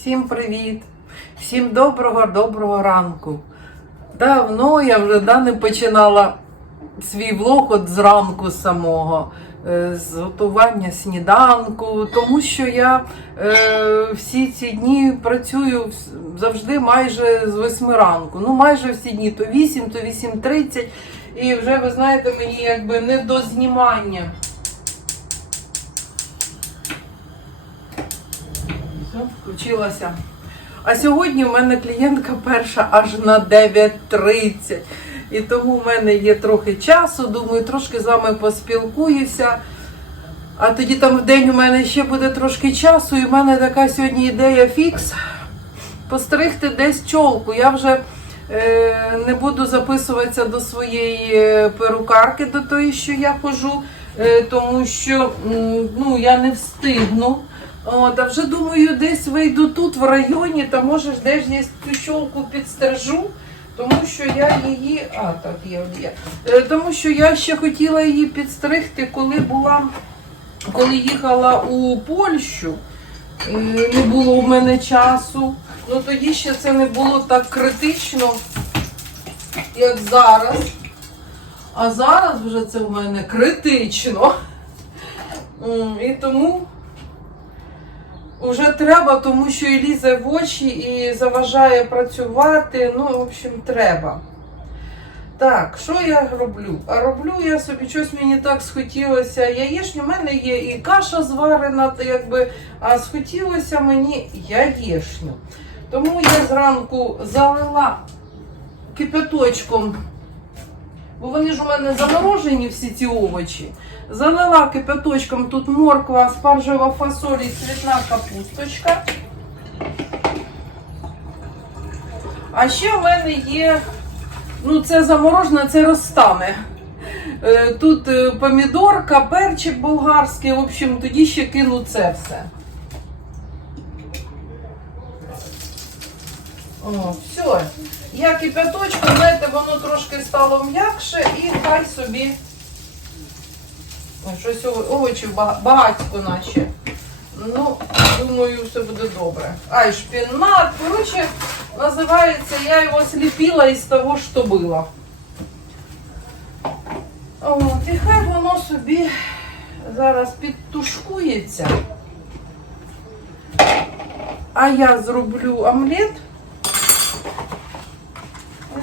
Всім привіт! Всім доброго доброго ранку. Давно я вже да, не починала свій влог от зранку самого, е, з готування сніданку, тому що я е, всі ці дні працюю завжди майже з 8 ранку. Ну, майже всі дні, то 8, то 8.30. І вже, ви знаєте, мені якби не до знімання. Все, включилася. А сьогодні в мене клієнтка перша аж на 9.30. І тому в мене є трохи часу. Думаю, трошки з вами поспілкуюся. А тоді там в день у мене ще буде трошки часу, і в мене така сьогодні ідея фікс. Постригти десь чолку. Я вже е, не буду записуватися до своєї е, перукарки, до тої, що я хожу, е, тому що ну, я не встигну. От, а вже думаю, десь вийду тут, в районі, та може десь я цю щолку підстрижу, тому що я її. А, так, є, є. Е, Тому що я ще хотіла її підстригти, коли була, коли їхала у Польщу. Е, Не було у мене часу. Ну тоді ще це не було так критично, як зараз. А зараз вже це в мене критично. І тому вже треба, тому що і лізе в очі і заважає працювати. Ну, в общем, треба. Так, що я роблю? А роблю я собі щось мені так схотілося. Яєчню, в мене є і каша зварена, якби, а схотілося мені яєчню. Тому я зранку залила кипяточком, бо вони ж у мене заморожені всі ці овочі. Залила кипяточком тут морква, спаржева фасоль і цвітна капусточка. А ще в мене є, ну це заморожене, це розтане. Е, Тут е, помідорка, перчик болгарський, в общем, тоді ще кину це все. О, все. Я кипяточку, знаєте, воно трошки стало м'якше і хай собі. Ой, Щось ово- овочів бага- багатько наче. Ну, думаю, все буде добре. Ай, шпінат. Коротше, називається, я його сліпила із того, що було. От, і хай воно собі зараз підтушкується. А я зроблю омлет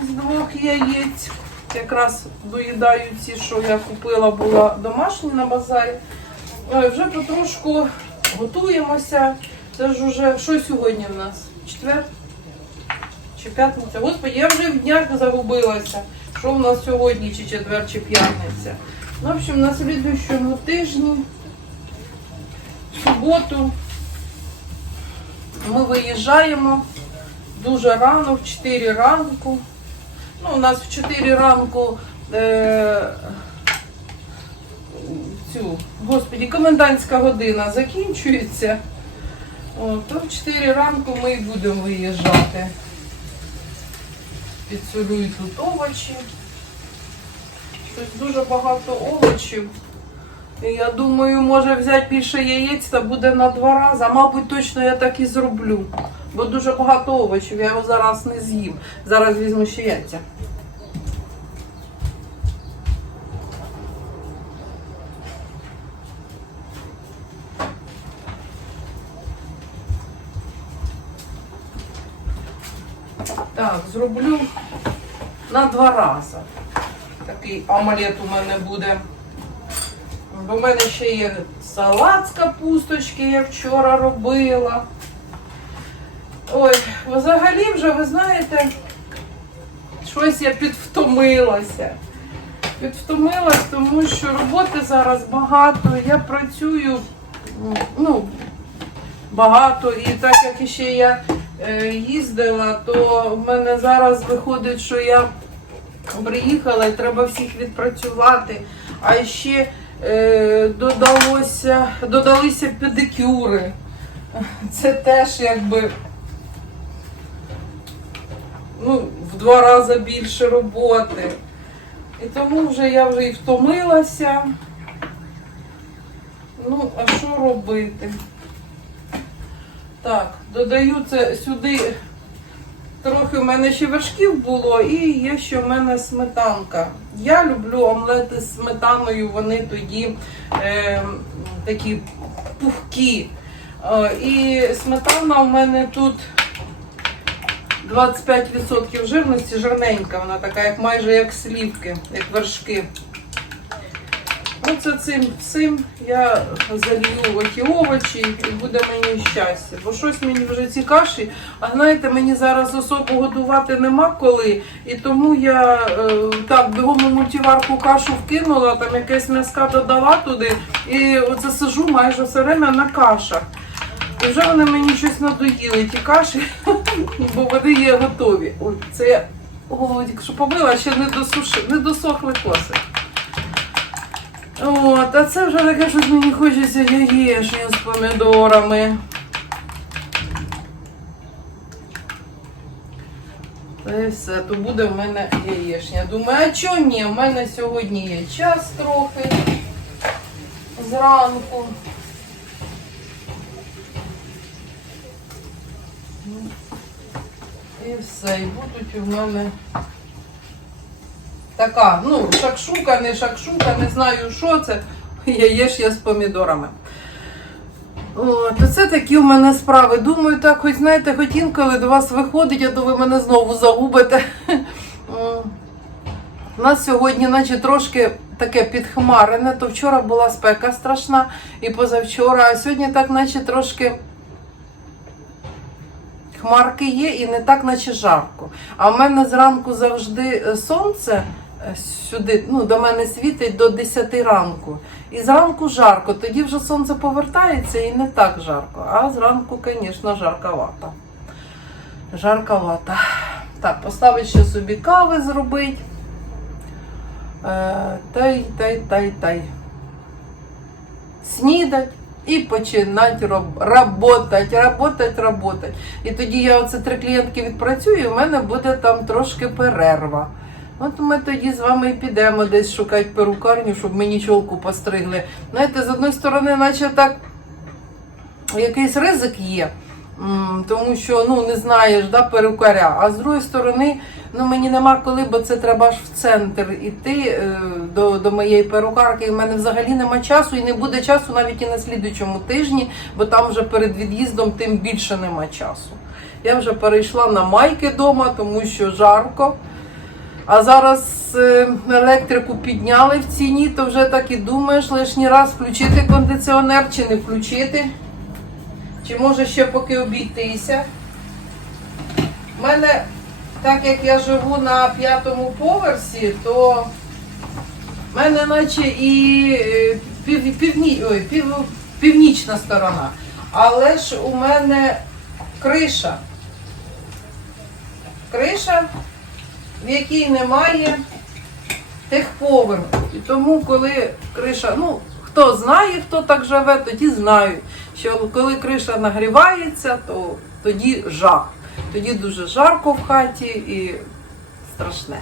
з двох яєць. Якраз доїдаю ці, що я купила, була домашні на базарі. Е, Вже потрошку готуємося. Це ж уже що сьогодні в нас? Четвер? Чи п'ятниця? Господи, я вже в днях загубилася. Що в нас сьогодні, чи четвер, чи п'ятниця. Ну, в общем, на слідуючому тижні, в суботу, ми виїжджаємо дуже рано, в 4 ранку. Ну, у нас в 4 ранку е, цю, господі, комендантська година закінчується. О, то в 4 ранку ми і будемо виїжджати. Підсолюю тут овочі. Щось дуже багато овочів. Я думаю, може взяти більше яєць та буде на два рази. Мабуть, точно я так і зроблю. Бо дуже багато овочів, я його зараз не з'їм. Зараз візьму ще яйця. Так, зроблю на два рази. Такий омлет у мене буде. Бо в мене ще є салат з капусточки, я вчора робила. Ой, взагалі вже, ви знаєте, щось я підвтомилася. Підвтомилась, тому що роботи зараз багато. Я працюю ну, багато, і так як іще я е, їздила, то в мене зараз виходить, що я приїхала і треба всіх відпрацювати. А ще е, додалося, додалися педикюри. Це теж якби ну, в два рази більше роботи. І тому вже я вже і втомилася. Ну, а що робити? Так, додаю це сюди. Трохи в мене ще вершків було, і є ще в мене сметанка. Я люблю омлети з сметаною, вони тоді е, такі пухкі. Е, і сметана в мене тут 25% жирності, жирненька, вона така, як майже як слівки, як вершки. Оце цим всім я залью оті овочі і буде мені щастя. Бо щось мені вже ці каші, а знаєте, мені зараз особо годувати нема коли. І тому я е, так бігом у мультиварку кашу вкинула, там якесь м'яска додала туди. І оце сижу майже все время на кашах. І вже вони мені щось надоїли, ті каші, бо вони є готові. Ой, це я голову тільки що побила, ще не досуши, не досохли коси. От, а це вже таке щось мені хочеться яєшню з помідорами. Та і все, то буде в мене яєшня. Думаю, а чого ні? У мене сьогодні є час трохи зранку. І все, і будуть у мене така, ну, шакшука, не шакшука, не знаю, що це. Яєшня з помідорами. От, це такі у мене справи. Думаю, так, хоч знаєте, хоч інколи до вас виходить, а то ви мене знову загубите. У нас сьогодні, наче трошки таке підхмарене, то вчора була спека страшна і позавчора, а сьогодні так, наче трошки хмарки є і не так, наче жарко. А в мене зранку завжди е, сонце е, сюди, ну, до мене світить до 10 ранку. І зранку жарко, тоді вже сонце повертається і не так жарко. А зранку, звісно, жарковато. Жарковато. Так, поставити ще собі кави зробити. Е, Та й, та. Снідать і починати роб... роботати, роботати. работать. І тоді я оце три клієнтки відпрацюю, і в мене буде там трошки перерва. От ми тоді з вами і підемо десь шукати перукарню, щоб мені чолку постригли. Знаєте, з одної сторони, наче так якийсь ризик є, тому що ну, не знаєш да, перукаря. А з другої сторони, ну, мені нема коли, бо це треба ж в центр іти е, до, до моєї перукарки. І в мене взагалі нема часу і не буде часу навіть і на слідучому тижні, бо там вже перед від'їздом тим більше нема часу. Я вже перейшла на майки вдома, тому що жарко. А зараз е, електрику підняли в ціні, то вже так і думаєш лишній раз включити кондиціонер чи не включити. Чи може ще поки обійтися. У мене, так як я живу на п'ятому поверсі, то в мене наче і е, пів, півні, ой, пів, північна сторона. Але ж у мене криша. Криша в якій немає техповерху. І тому, коли криша, ну, хто знає, хто так живе, тоді знають, що коли криша нагрівається, то тоді жах. Тоді дуже жарко в хаті і страшне.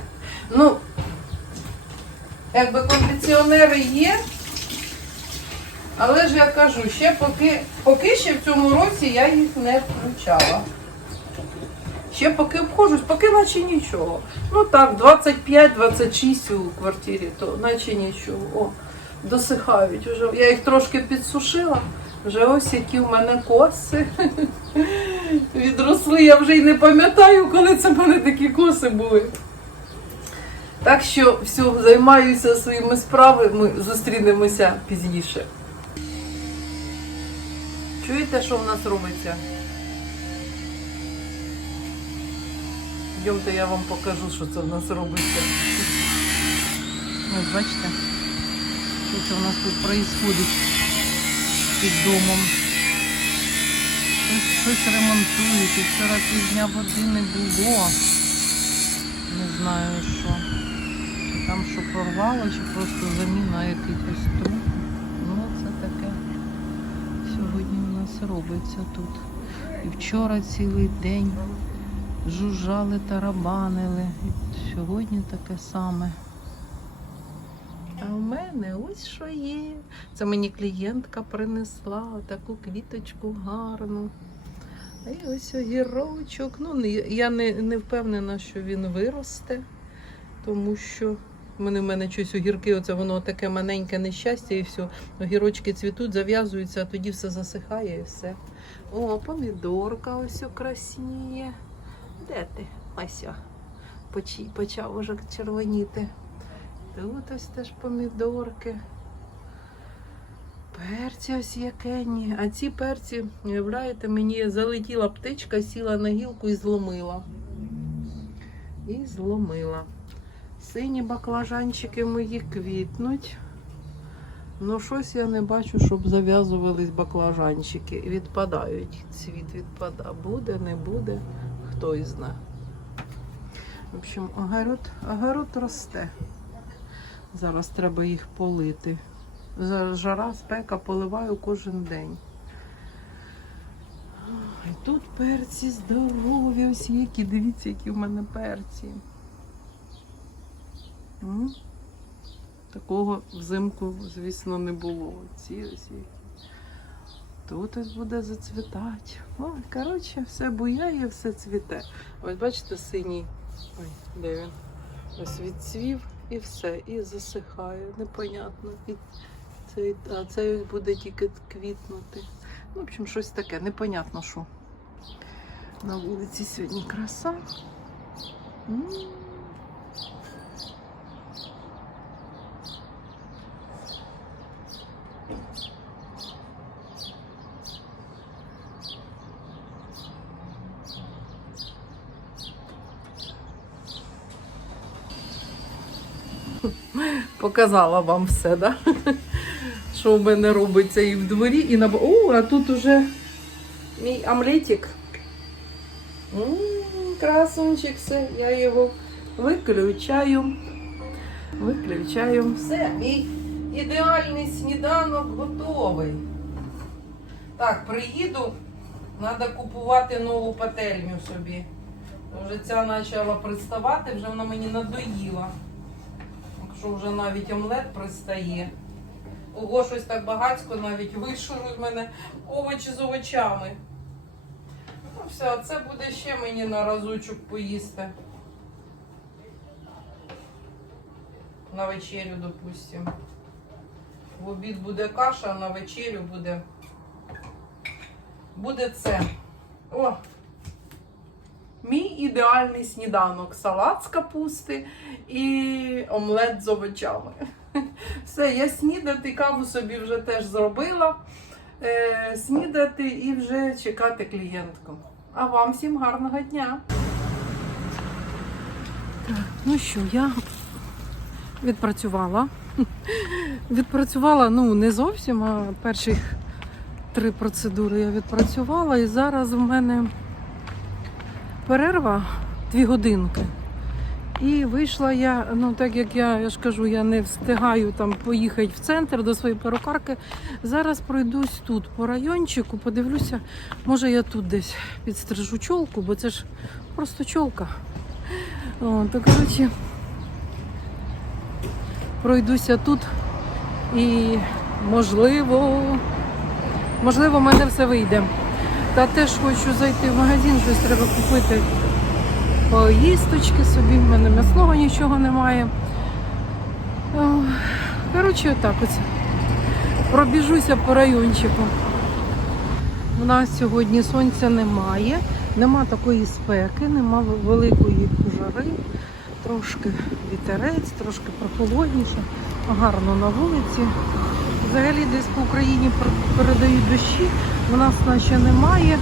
Ну, якби кондиціонери є, але ж я кажу, ще поки, поки ще в цьому році я їх не включала. Ще поки обходжусь, поки наче нічого. Ну так, 25-26 у квартирі, то наче нічого. О, досихають. Уже. Я їх трошки підсушила. Вже ось які в мене коси. Відросли, я вже й не пам'ятаю, коли це в мене такі коси були. Так що все, займаюся своїми справами, зустрінемося пізніше. Чуєте, що в нас робиться? Йдемте, я вам покажу, що це в нас робиться. Ось бачите, це в нас тут відбувається під домом. Щось, щось ремонтують. І вчора півдня води не було. Не знаю що. Там що прорвало, чи просто заміна якихось труб. Ну, це таке сьогодні у нас робиться тут. І вчора цілий день жужжали, тарабанили. І сьогодні таке саме. Мене ось що є. Це мені клієнтка принесла таку квіточку гарну. І ось огірочок. Ну, я не, не впевнена, що він виросте, тому що в мене в мене щось огірки, оце воно таке маленьке нещастя і все. Огірочки цвітуть, зав'язуються, а тоді все засихає і все. О, помідорка ось красніє. Де ти? Ось. Почав уже червоніти. Тут ось теж помідорки. Перці ось якені. А ці перці, уявляєте, мені залетіла птичка, сіла на гілку і зломила. І зломила. Сині баклажанчики мої квітнуть. Ну, щось я не бачу, щоб зав'язувались баклажанчики. Відпадають. Цвіт відпада. Буде, не буде, хто й знає. В общем, огород, огород росте. Зараз треба їх полити. Жара, спека, поливаю кожен день. І тут перці здорові, ось які, дивіться, які в мене перці. Такого взимку, звісно, не було. Ці ось які. Тут ось буде зацвітати. Ой, коротше, все буяє, все цвіте. Ось бачите, синій. Ой, де він? Ось відцвів і все, і засихає. Непонятно. І цей, а цей буде тільки квітнути. Ну, в общем, щось таке, непонятно що. На вулиці сьогодні краса. М. Показала вам все, да? що в мене робиться і в дворі, і на. О, а тут уже мій омлетик. Красунчик, все, я його виключаю. Виключаю. Все, мій ідеальний сніданок готовий. Так, приїду, треба купувати нову пательню собі. Вже ця почала приставати, вже вона мені надоїла. Якщо вже навіть омлет пристає. Ого, щось так багатько навіть вишурують в мене овочі з овочами. Ну все, це буде ще мені на разочок поїсти. На вечерю, допустим. В обід буде каша, а на вечерю буде. Буде це. О! Мій ідеальний сніданок. Салат з капусти і омлет з овочами. Все, я снідати, каву собі вже теж зробила. Е, снідати і вже чекати клієнтку. А вам всім гарного дня. Так, ну що, я відпрацювала. Відпрацювала, ну, не зовсім, а перші три процедури я відпрацювала. І зараз в мене перерва дві годинки. І вийшла я, ну так як я, я ж кажу, я не встигаю там поїхати в центр до своєї перукарки. Зараз пройдусь тут по райончику, подивлюся, може я тут десь підстрижу чолку, бо це ж просто чолка. О, то коротше, пройдуся тут і можливо, можливо, в мене все вийде. Та теж хочу зайти в магазин, щось треба купити поїсточки собі, в мене м'ясного нічого немає. Коротше, отак ось. Пробіжуся по райончику. У нас сьогодні сонця немає, нема такої спеки, нема великої жари, трошки вітерець, трошки прохолодніше, гарно на вулиці. Взагалі десь по Україні передають дощі, у нас наче немає.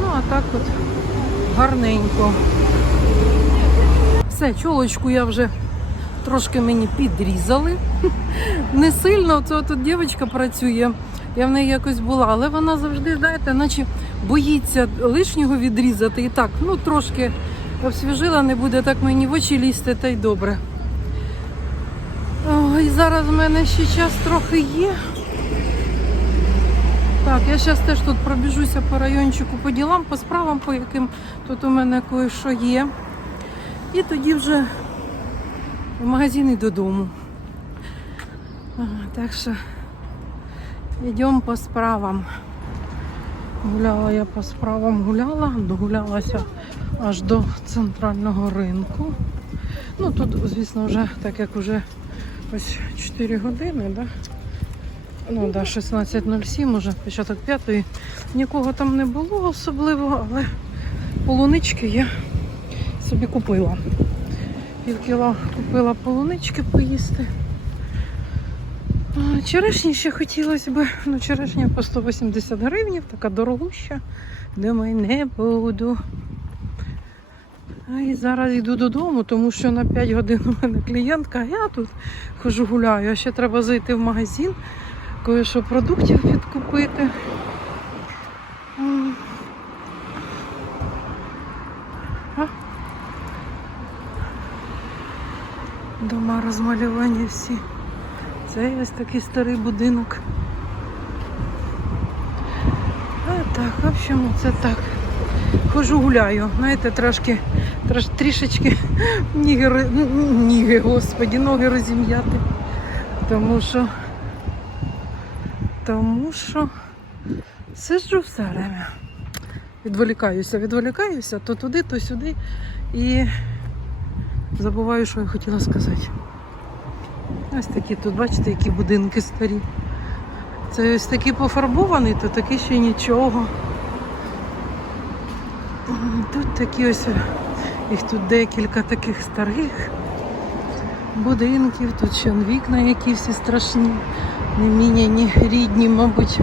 Ну, а так от гарненько. Все, чолочку я вже трошки мені підрізали. Не сильно, це тут дівчинка працює. Я в неї якось була, але вона завжди, знаєте, наче боїться лишнього відрізати. І так, ну трошки обсвіжила, не буде так мені в очі лізти, та й добре. Ой, зараз в мене ще час трохи є. Так, я зараз теж тут пробіжуся по райончику по ділам, по справам, по яким тут у мене кое-що є. І тоді вже в магазин і додому. Так що йдемо по справам. Гуляла я по справам гуляла, догулялася аж до центрального ринку. Ну тут, звісно, вже так як вже ось 4 години, да? Ну да, 16.07, уже початок п'ятої. Нікого там не було особливо, але полунички я собі купила. Пів кіла купила полунички поїсти. Черешні ще хотілося б, ну черешня по 180 гривень, така дорогуща. Думаю, не буду. А і зараз йду додому, тому що на 5 годин у мене клієнтка, а я тут хожу гуляю, а ще треба зайти в магазин, кое-що продуктів підкупити. Дома розмалювані всі. Це ось такий старий будинок. А так, в общем, це так. Хожу гуляю, знаєте, трошки, трош, трішечки ніги, ніги, господі, ноги розім'яти. Тому що, тому що сиджу все время. Відволікаюся, відволікаюся то туди, то сюди і забуваю, що я хотіла сказати. Ось такі тут, бачите, які будинки старі. Це ось такі пофарбовані, то такі ще нічого. Тут такі ось, їх тут декілька таких старих будинків, тут ще вікна, які всі страшні, не міняні, рідні, мабуть.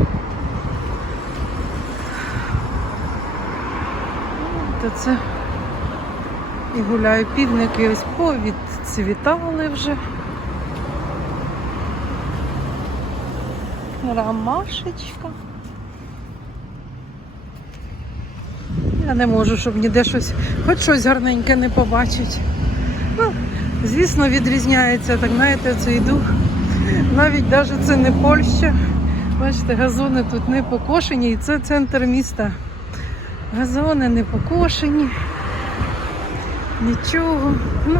То це і гуляю півники, ось повідцвітали вже. Ромашечка. Я не можу, щоб ніде щось, хоч щось гарненьке не побачить. Звісно, відрізняється, так знаєте, цей дух. Навіть навіть це не Польща. Бачите, газони тут не покошені, і це центр міста. Газони не покошені. Нічого. Ну,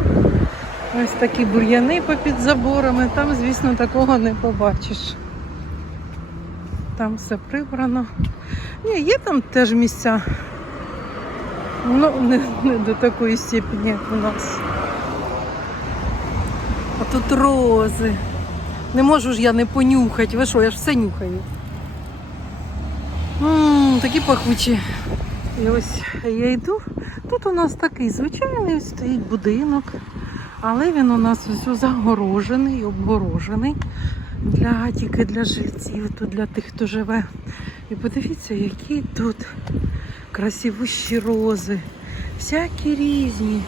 ось такі бур'яни попід заборами. Там, звісно, такого не побачиш. Там все прибрано. Ні, є там теж місця. Ну, не, не до такої степені, як у нас. А тут рози. Не можу ж я не понюхати. Ви що, я ж все нюхаю. М, такі пахучі. І ось я йду. Тут у нас такий звичайний стоїть будинок, але він у нас ось загорожений, обгорожений для тільки для жильців, тут для тих, хто живе. І подивіться, які тут красивущі рози, всякі різні.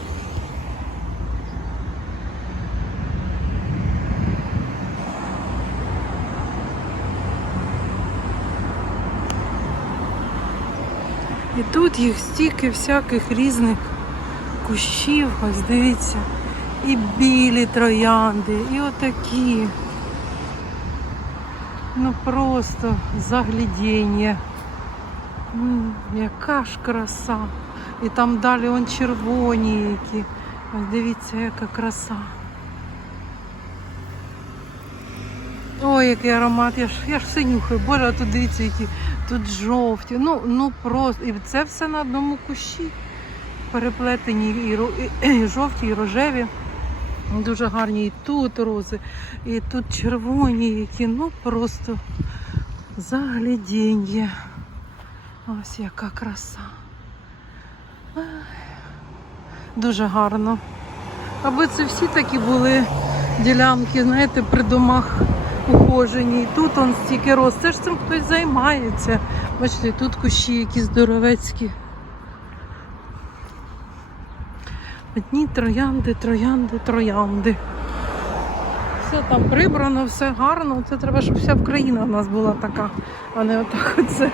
І тут їх стільки всяких різних кущів, ось дивіться, і білі троянди, і отакі. Ну просто заглядіння. Яка ж краса. І там далі он червоні які. Ось дивіться, яка краса. Ой, який аромат, я ж, я ж все нюхаю. Боже, а тут дивіться, які тут жовті. Ну, ну просто. І це все на одному кущі. Переплетені і, ро- і, і жовті, і рожеві. Дуже гарні і тут рози, і тут червоні, які ну просто заглядіння. Ось яка краса. Дуже гарно. Аби це всі такі були ділянки, знаєте, при домах ухожені. І тут он стільки роз. Це ж цим хтось займається. Бачите, тут кущі які здоровецькі. Одні троянди, троянди, троянди. Все там прибрано, все гарно. Це треба, щоб вся Україна в нас була така, а не отак оце.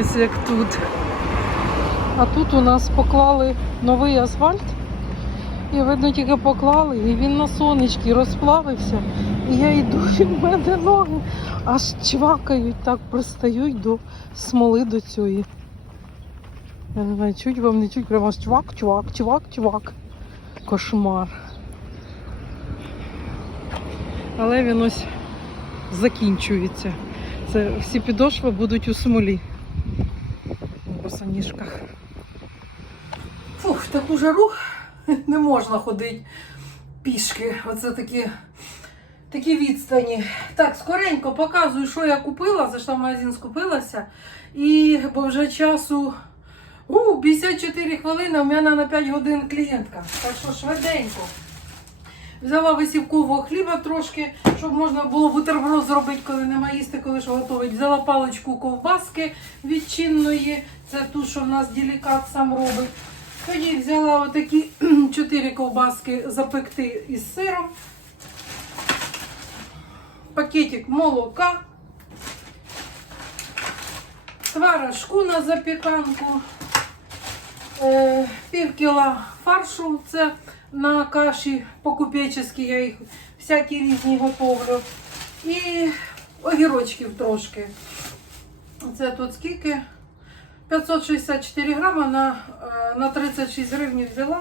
Ось як тут. А тут у нас поклали новий асфальт. І видно, тільки поклали, і він на сонечки розплавився. Я йду, і в мене ноги аж чвакають, так пристають до смоли до цієї. Я не знаю, чуть вам не чуть, прямо аж чвак, чвак, чвак, чвак. Кошмар. Але він ось закінчується. Це всі підошви будуть у смолі. босоніжках. Фух, в таку жару не можна ходити пішки. Оце такі, такі відстані. Так, скоренько показую, що я купила. Зайшла в магазин, скупилася. І бо вже часу у, 54 хвилини, у мене на 5 годин клієнтка. Так що швиденько. Взяла висівкового хліба трошки, щоб можна було бутерброд зробити, коли нема їсти, коли що готовить. Взяла паличку ковбаски відчинної, це ту, що в нас делікат сам робить. Тоді взяла отакі 4 ковбаски запекти із сиром. Пакетик молока. Творожку на запіканку. Е, пів кіла фаршу. Це на каші по-купечески я їх всякі різні готовлю. І огірочків трошки. Це тут скільки? 564 грама на, е, на 36 гривень взяла.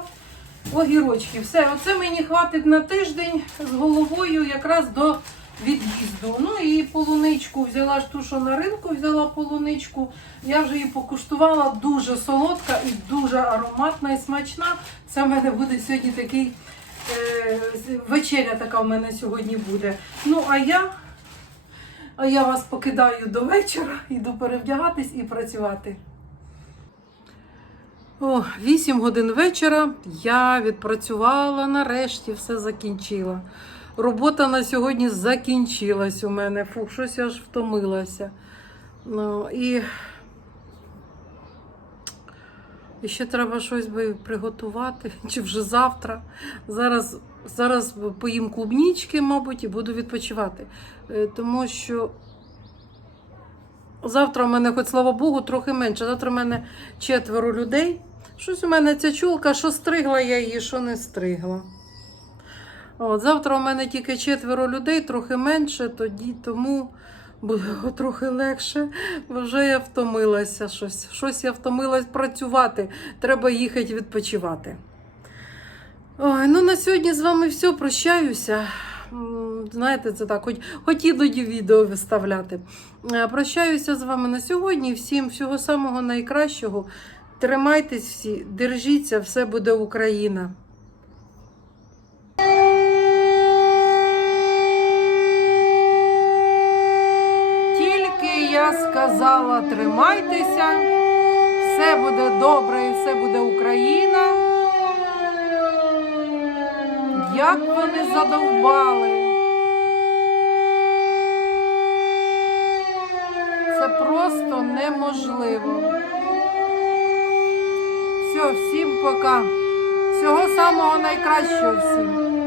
Огірочки. Все, оце мені хватить на тиждень з головою якраз до від'їзду. Ну і полуничку взяла ж ту, що на ринку взяла полуничку. Я вже її покуштувала, дуже солодка і дуже ароматна і смачна. Це в мене буде сьогодні такий е, вечеря така в мене сьогодні буде. Ну, а я, а я вас покидаю до вечора, йду перевдягатись і працювати. О, 8 годин вечора я відпрацювала нарешті, все закінчила. Робота на сьогодні закінчилась у мене. Фух, щось я аж втомилася. Ну, і... і ще треба щось би приготувати, чи вже завтра. Зараз, зараз поїм клубнічки, мабуть, і буду відпочивати. Е, Тому що завтра у мене, хоч слава Богу, трохи менше. Завтра у мене четверо людей. Щось у мене ця чулка, що стригла я її, що не стригла. От, завтра у мене тільки четверо людей, трохи менше, тоді тому буде трохи легше, бо вже я втомилася. Щось, щось я втомилась працювати. Треба їхати відпочивати. Ой, ну на сьогодні з вами все. Прощаюся. Знаєте, це так, хоч, хоч іноді відео виставляти. Е, Прощаюся з вами на сьогодні. Всім всього самого найкращого. Тримайтесь всі, держіться, все буде Україна. Я сказала, тримайтеся, все буде добре і все буде Україна. Як вони задовбали. Це просто неможливо. Все, всім пока. Всього самого найкращого всім.